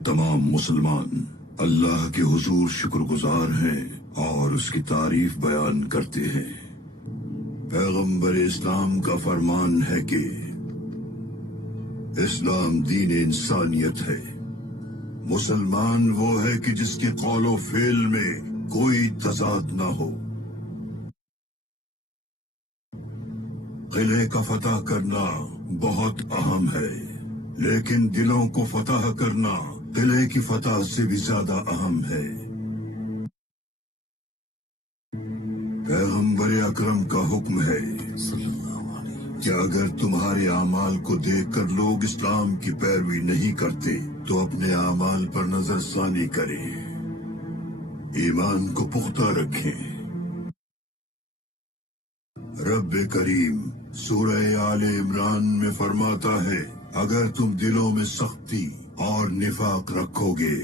تمام مسلمان اللہ کے حضور شکر گزار ہیں اور اس کی تعریف بیان کرتے ہیں۔ پیغمبر اسلام کا فرمان ہے کہ اسلام دین انسانیت ہے۔ مسلمان وہ ہے کہ جس کے قول و فعل میں کوئی تضاد نہ ہو۔ قلعے کا فتح کرنا بہت اہم ہے، لیکن دلوں کو فتح کرنا قلعے کی فتح سے بھی زیادہ اہم ہے۔ پیغمبر اکرم کا حکم ہے کہ اگر تمہارے اعمال کو دیکھ کر لوگ اسلام کی پیروی نہیں کرتے تو اپنے اعمال پر نظر ثانی کریں، ایمان کو پختہ رکھیں۔ رب کریم سورہ آل عمران میں فرماتا ہے، اگر تم دلوں میں سختی اور نفاق رکھو گے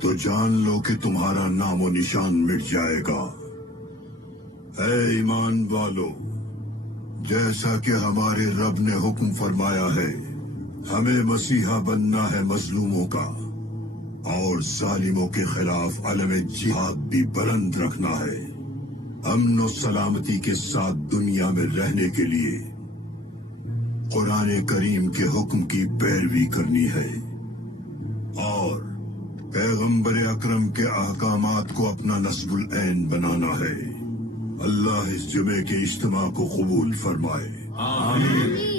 تو جان لو کہ تمہارا نام و نشان مٹ جائے گا۔ اے ایمان والو، جیسا کہ ہمارے رب نے حکم فرمایا ہے، ہمیں مسیحا بننا ہے مظلوموں کا، اور ظالموں کے خلاف علم جہاد بھی بلند رکھنا ہے، امن و سلامتی کے ساتھ دنیا میں رہنے کے لیے قرآن کریم کے حکم کی پیروی کرنی ہے اور پیغمبر اکرم کے احکامات کو اپنا نصب العین بنانا ہے۔ اللہ اس جمعے کے اجتماع کو قبول فرمائے۔ آمین۔